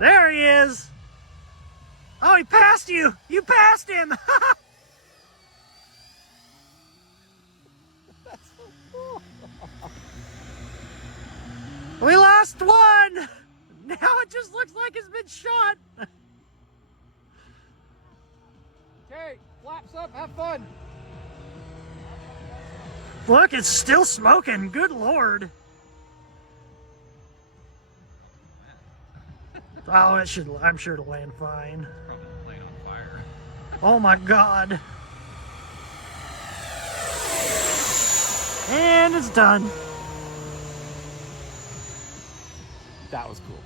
There he is. Oh, he passed you. You passed him. That's so cool. We lost one. Now it just looks like it's been shot. Okay, flaps up, have fun. Look, it's still smoking. Good Lord. Oh, it should. I'm sure it'll land fine. Probably laying on fire. Oh my God. And it's done. That was cool.